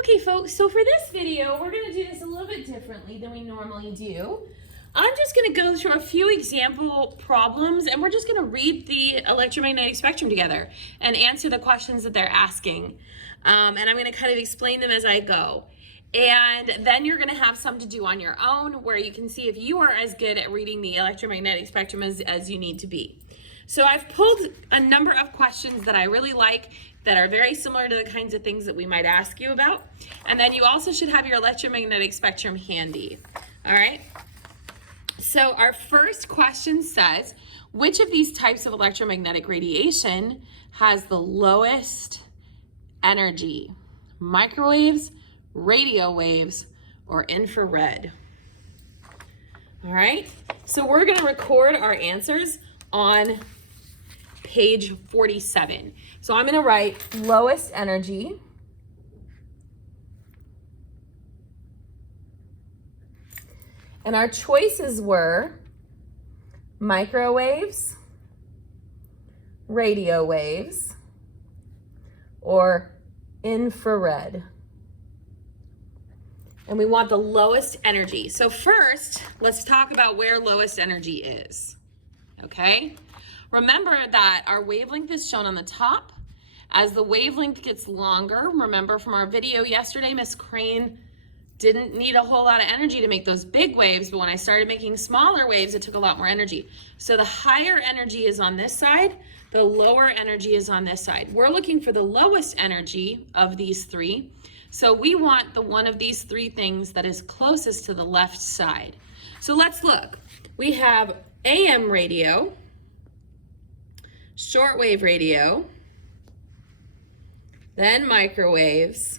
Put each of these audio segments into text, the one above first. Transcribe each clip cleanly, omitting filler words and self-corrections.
Okay folks, so for this video, we're gonna do this a little bit differently than we normally do. I'm just gonna go through a few example problems and we're just gonna read the electromagnetic spectrum together and answer the questions that they're asking. And I'm gonna kind of explain them as I go. And then you're gonna have some to do on your own where you can see if you are as good at reading the electromagnetic spectrum as you need to be. So I've pulled a number of questions that I really like that are very similar to the kinds of things that we might ask you about. And then you also should have your electromagnetic spectrum handy. All right. So our first question says, which of these types of electromagnetic radiation has the lowest energy? Microwaves, radio waves, or infrared? All right. So we're going to record our answers on page 47. So I'm going to write lowest energy. And our choices were microwaves, radio waves, or infrared. And we want the lowest energy. So first, let's talk about where lowest energy is. Okay? Remember that our wavelength is shown on the top. As the wavelength gets longer, remember from our video yesterday, Miss Crane didn't need a whole lot of energy to make those big waves, but when I started making smaller waves, it took a lot more energy. So the higher energy is on this side, the lower energy is on this side. We're looking for the lowest energy of these three. So we want the one of these three things that is closest to the left side. So let's look. We have AM radio, shortwave radio, then microwaves,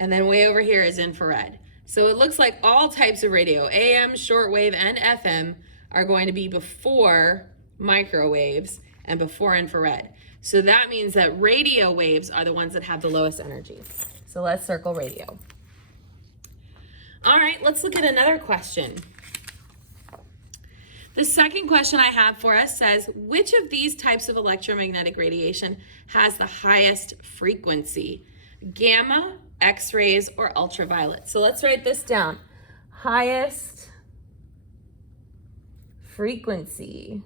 and then way over here is infrared. So it looks like all types of radio, AM, shortwave, and FM, are going to be before microwaves and before infrared. So that means that radio waves are the ones that have the lowest energy. So let's circle radio. All right, let's look at another question. The second question I have for us says, which of these types of electromagnetic radiation has the highest frequency? Gamma, X-rays, or ultraviolet? So let's write this down. Highest frequency.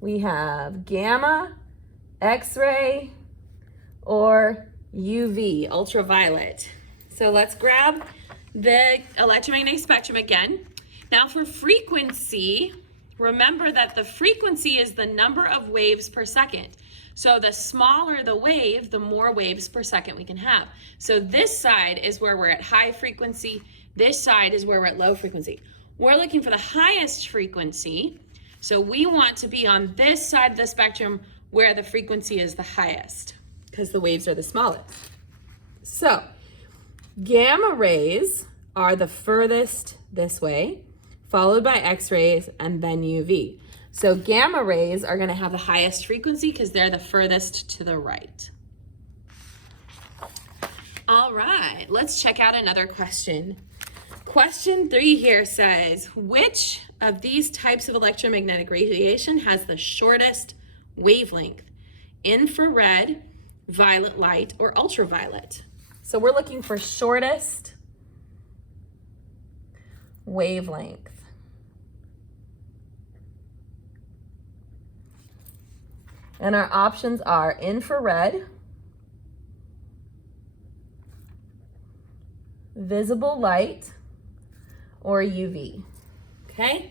We have gamma, X-ray, or UV, ultraviolet. So let's grab the electromagnetic spectrum again. Now for frequency, remember that the frequency is the number of waves per second. So the smaller the wave, the more waves per second we can have. So this side is where we're at high frequency. This side is where we're at low frequency. We're looking for the highest frequency. So we want to be on this side of the spectrum where the frequency is the highest because the waves are the smallest. So gamma rays are the furthest this way, followed by X-rays and then UV. So gamma rays are going to have the highest frequency because they're the furthest to the right. All right, let's check out another question. Question 3 here says, which of these types of electromagnetic radiation has the shortest wavelength? Infrared, violet light, or ultraviolet? So we're looking for shortest wavelength. And our options are infrared, visible light, or UV. Okay?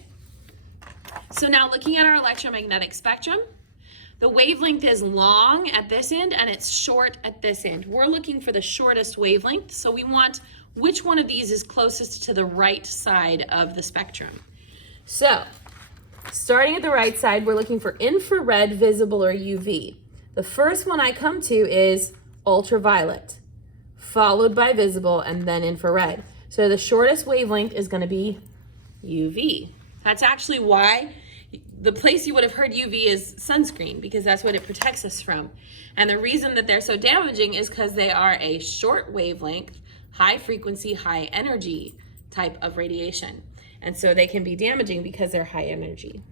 So now looking at our electromagnetic spectrum, the wavelength is long at this end and it's short at this end. We're looking for the shortest wavelength, so we want which one of these is closest to the right side of the spectrum. So starting at the right side, we're looking for infrared, visible, or UV. The first one I come to is ultraviolet, followed by visible, and then infrared. So the shortest wavelength is going to be UV. That's actually why the place you would have heard UV is sunscreen, because that's what it protects us from. And the reason that they're so damaging is because they are a short wavelength, high frequency, high energy type of radiation. And so they can be damaging because they're high energy.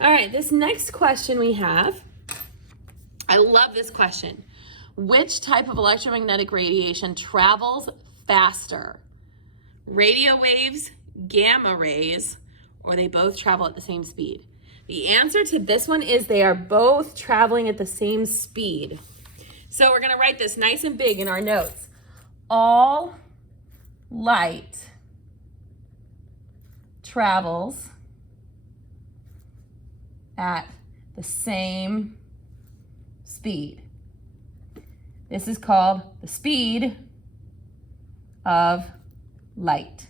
All right, this next question we have, I love this question. Which type of electromagnetic radiation travels faster? Radio waves, gamma rays, or they both travel at the same speed? The answer to this one is they are both traveling at the same speed. So we're going to write this nice and big in our notes. All light travels at the same speed. This is called the speed of light.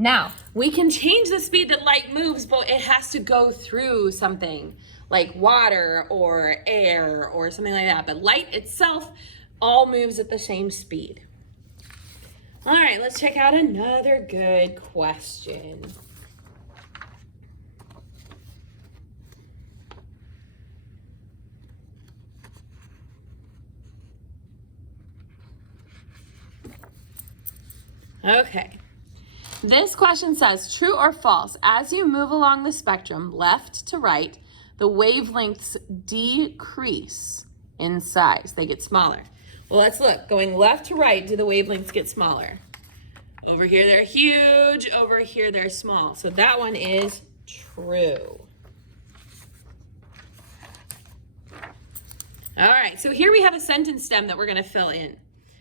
Now, we can change the speed that light moves, but it has to go through something like water or air or something like that. But light itself all moves at the same speed. All right, let's check out another good question. Okay. This question says, true or false, as you move along the spectrum, left to right, the wavelengths decrease in size. They get smaller. Well, let's look. Going left to right, do the wavelengths get smaller? Over here, they're huge. Over here, they're small. So that one is true. All right, so here we have a sentence stem that we're going to fill in.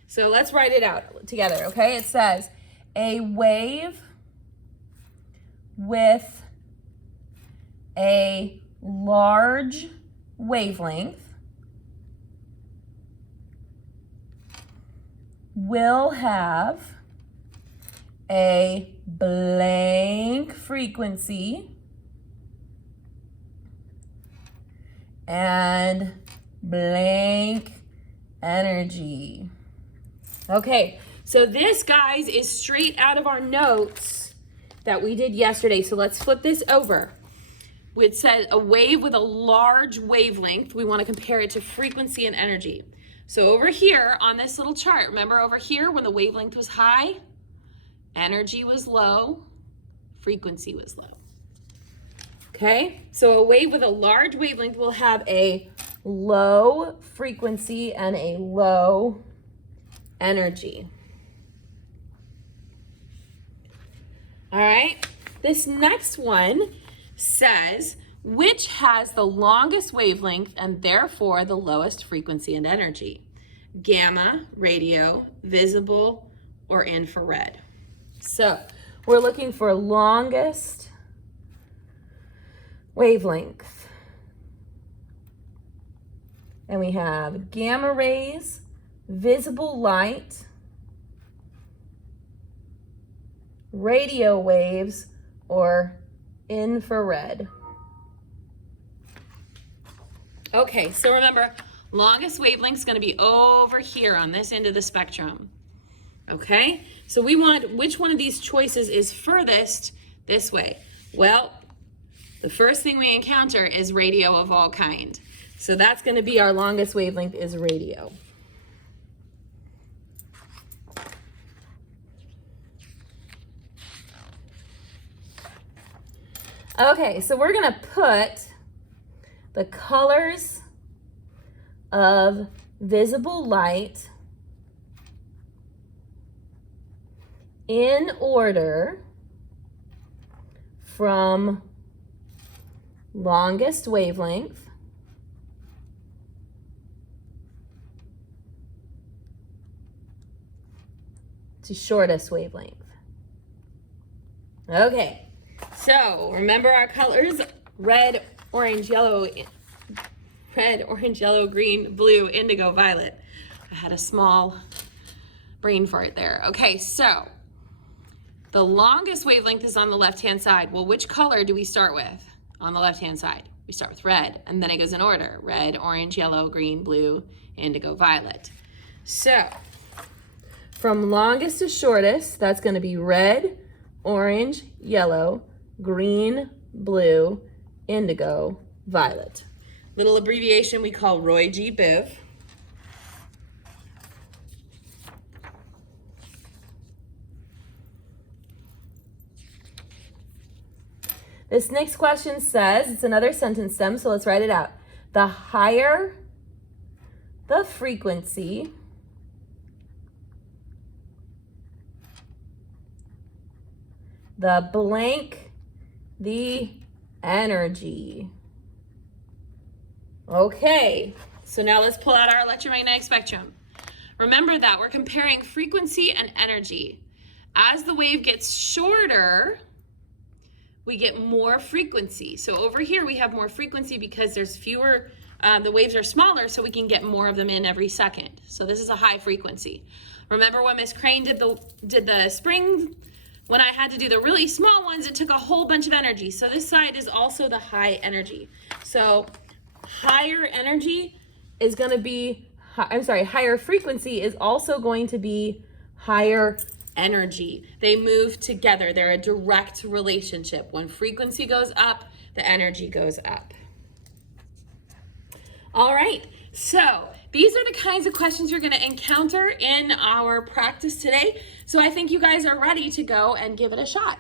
So let's write it out together, okay? It says, a wave with a large wavelength will have a blank frequency and blank energy. Okay, so this, guys, is straight out of our notes that we did yesterday. So let's flip this over. It said a wave with a large wavelength. We want to compare it to frequency and energy. So over here on this little chart, remember over here when the wavelength was high, energy was low, frequency was low. Okay, so a wave with a large wavelength will have a low frequency and a low energy. All right, this next one says, which has the longest wavelength and therefore the lowest frequency and energy? Gamma, radio, visible, or infrared? So we're looking for longest wavelength. And we have gamma rays, visible light, radio waves, or infrared. Okay, so remember, longest wavelength is going to be over here on this end of the spectrum. Okay, so we want which one of these choices is furthest this way. Well, the first thing we encounter is radio of all kind. So that's going to be our longest wavelength is radio. Okay, so we're going to put the colors of visible light in order from longest wavelength to shortest wavelength. Okay. So remember our colors, red, orange, yellow, green, blue, indigo, violet. I had a small brain fart there. Okay, so the longest wavelength is on the left-hand side. Well, which color do we start with on the left-hand side? We start with red, and then it goes in order. Red, orange, yellow, green, blue, indigo, violet. So from longest to shortest, that's going to be red, orange, yellow, green, blue, indigo, violet. Little abbreviation we call Roy G. Biv. This next question says, it's another sentence stem, so let's write it out. The higher the frequency the blank the energy. Okay, so now let's pull out our electromagnetic spectrum. Remember that we're comparing frequency and energy. As the wave gets shorter, we get more frequency. So over here we have more frequency because there's fewer, the waves are smaller, so we can get more of them in every second. So this is a high frequency. Remember when Miss Crane did the spring, when I had to do the really small ones, it took a whole bunch of energy. So this side is also the high energy. So higher energy is going to be, higher frequency is also going to be higher energy. They move together. They're a direct relationship. When frequency goes up, the energy goes up. All right, so these are the kinds of questions you're going to encounter in our practice today. So I think you guys are ready to go and give it a shot.